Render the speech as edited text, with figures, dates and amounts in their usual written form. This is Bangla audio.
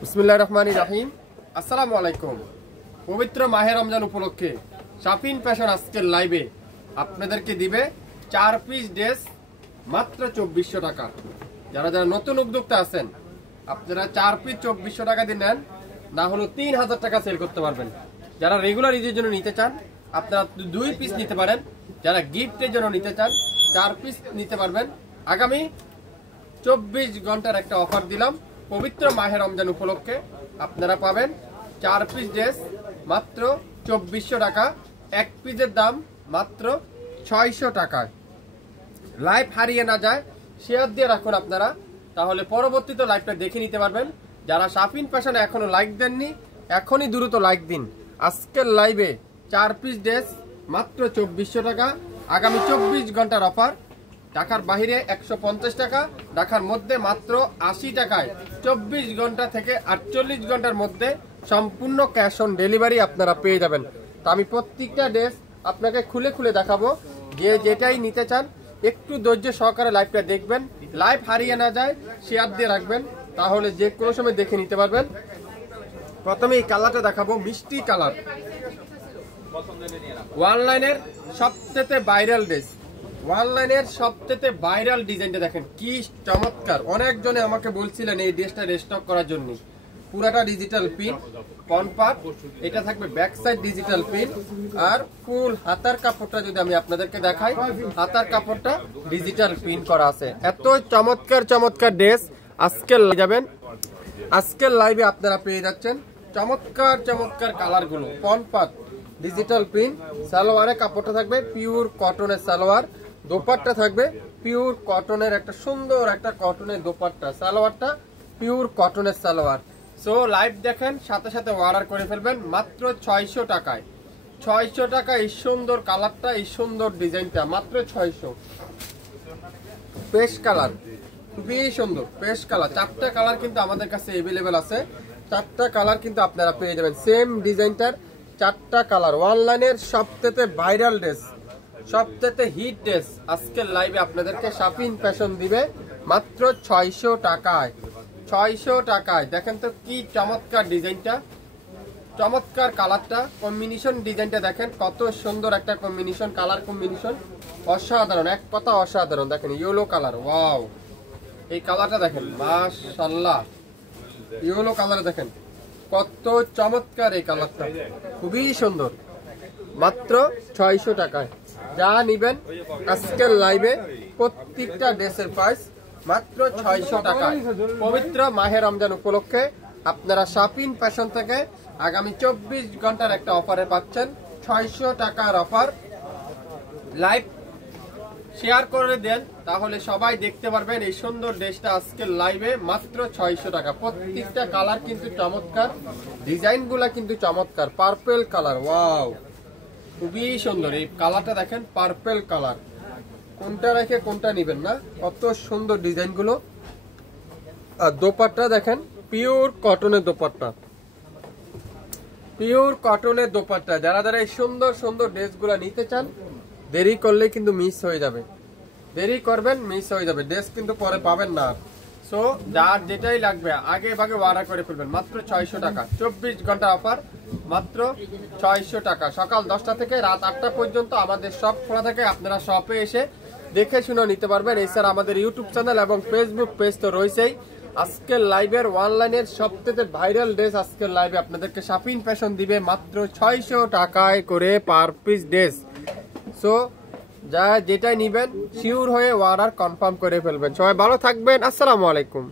বিসমিল্লাহির রহমানির রহিম। আসসালামু আলাইকুম। পবিত্র মাহে রমজান উপলক্ষে শাফিন ফ্যাশন আজকের লাইভে আপনাদেরকে দিবে 4 পিস ড্রেস মাত্র 2400 টাকা। যারা যারা নতুন উদ্যোক্তা আছেন আপনারা 4 পিস 2400 টাকা দিয়ে নেন, না হলো 3000 টাকা সেল করতে পারবেন। যারা রেগুলার ইউজের জন্য নিতে চান আপনারা 2 পিস নিতে পারেন। যারা গিফটের জন্য নিতে চান 4 পিস নিতে পারবেন। আগামী 24 ঘন্টার একটা অফার দিলাম পবিত্র মাহে রমজান উপলক্ষে। আপনারা পাবেন 4 পিস ড্রেস মাত্র 2400 টাকা। এক পিসের দাম মাত্র 600 টাকায়। লাইভ হারিয়ে না যায় শেয়ার দিয়ে রাখুন আপনারা, তাহলে পরবর্তীতে লাইভটা দেখে নিতে পারবেন। যারা শাফিন ফ্যাশনে এখনো লাইক দেননি এখনই দ্রুত লাইক দিন। আজকের লাইভে 4 পিস ড্রেস মাত্র 2400 টাকা। আগামী 24 ঘন্টার অফার। ঢাকার বাইরে 150 টাকা, ঢাকার মধ্যে মাত্র 80 টাকায় 24 ঘন্টা থেকে 48 ঘন্টার মধ্যে সম্পূর্ণ ক্যাশ অন ডেলিভারি আপনারা পেয়ে যাবেন। তো আমি প্রত্যেকটা ড্রেস আপনাকে খুলে খুলে দেখাবো। যে যেটাই নিতে চান একটু ধৈর্য সহকারে লাইভটা দেখবেন। লাইভ হারিয়ে না যায় শেয়ার দিয়ে রাখবেন, তাহলে যে কোনো সময় দেখে নিতে পারবেন। প্রথমে এই কালারটা দেখাবো, মিষ্টি কালার। অনলাইনের সবচেয়ে ভাইরাল ড্রেস, অনলাইনের সবচেয়ে ভাইরাল ডিজাইনটা দেখেন কি চমৎকার। অনেকজনে আমাকে বলছিলেন এই ড্রেসটা রিস্টক করার জন্য। পুরাটা ডিজিটাল প্রিন্ট কনপার্ট, এটা থাকবে ব্যাক সাইড ডিজিটাল প্রিন্ট, আর ফুল হাতার কাপড়টা যদি আমি আপনাদেরকে দেখাই, হাতার কাপড়টা ডিজিটাল প্রিন্ট করা আছে। এত চমৎকার চমৎকার ড্রেস আজকের যাবেন। আজকের লাইভে আপনারা পেয়ে যাচ্ছেন চমৎকার চমৎকার কালারগুলো। কনপার্ট ডিজিটাল প্রিন্ট, সালোয়ারে কাপড়টা থাকবে পিওর কটনের সালোয়ার, দোপাট্টা থাকবে পিওর কটনের, একটা সুন্দর একটা কটনের দোপাট্টা, সালোয়ারটা পিওর কটনের সালোয়ার। সো লাইভ দেখেন, সাথে সাথে অর্ডার করে ফেলবেন মাত্র 600 টাকায়। 600 টাকা এই সুন্দর কালারটা, এই সুন্দর ডিজাইনটা মাত্র 600। পেস্ট কালার, খুবই সুন্দর পেস্ট কালার। 4টা কালার কিন্তু আমাদের কাছে অ্যাভেলেবেল আছে। 4টা কালার কিন্তু আপনারা পেয়ে যাবেন সেম ডিজাইনটার 4টা কালার। অনলাইনের সবচেয়ে ভাইরাল ড্রেস, সবচেয়ে হিট ড্রেস আজকের লাইভে আপনাদেরকে শাফিন ফ্যাশন দিবে মাত্র 600 টাকায়। 600 টাকায়। দেখেন তো কি চমৎকার ডিজাইনটা, চমৎকার কালারটা, কম্বিনেশন ডিজাইনটা দেখেন কত সুন্দর একটা কম্বিনেশন, কালার কম্বিনেশন অসাধারণ, এক কথা অসাধারণ। দেখেন ইয়েলো কালার, ওয়াও এই কালারটা দেখেন মাশাআল্লাহ। ইয়েলো কালার দেখেন কত চমৎকার, এই কালারটা খুবই সুন্দর। মাত্র 600 টাকায় যা নিবেন আজকের লাইভে প্রত্যেকটা ড্রেসের প্রাইস মাত্র 600 টাকায়। পবিত্র মাহে রমজান উপলক্ষে আপনারা শাফিন ফ্যাশন থেকে আগামী 24 ঘন্টার একটা অফারে পাচ্ছেন 600 টাকার অফার। লাইভ শেয়ার করে দেন, তাহলে সবাই দেখতে পারবেন এই সুন্দর ড্রেসটা আজকের লাইভে মাত্র 600 টাকা। প্রত্যেকটা কালার কিন্তু চমৎকার, ডিজাইনগুলা কিন্তু চমৎকার। পার্পল কালার, ওয়াও খুবই সুন্দর এই কালারটা দেখেন, পার্পল কালার। কোনটা রেখে কোনটা নিবেন না, কত সুন্দর ডিজাইনগুলো। আর দোপাট্টা দেখেন পিওর কটনের দোপাট্টা, পিওর কটনের দোপাট্টা। যারা যারা এই সুন্দর সুন্দর ড্রেসগুলো নিতে চান দেরি করলে কিন্তু মিস হয়ে যাবে, দেরি করবেন মিস হয়ে যাবে, ড্রেস কিন্তু পরে পাবেন না। সো যার যেটাই লাগবে আগে ভাগে অর্ডার করে ফেলবেন মাত্র 600 টাকা। 24 ঘন্টা অফার মাত্র 600 টাকা। সকাল 10টা থেকে রাত 8টা পর্যন্ত আমাদের শপ খোলা থাকে। আপনারা শপে এসে দেখে শুনে নিতে পারবেন। এছাড়া আমাদের ইউটিউব চ্যানেল এবং ফেসবুক পেজ তো রয়েছেই। আজকের লাইভের অনলাইনের সবথেকে ভাইরাল ড্রেস আজকের লাইভে আপনাদেরকে শাফিন ফ্যাশন দিবে মাত্র 600 টাকায় করে পার পিস ড্রেস। সো যা যেটাই নিবেন শিওর হয়ে অর্ডার কনফার্ম করে ফেলবেন। সবাই ভালো থাকবেন, আসসালামু আলাইকুম।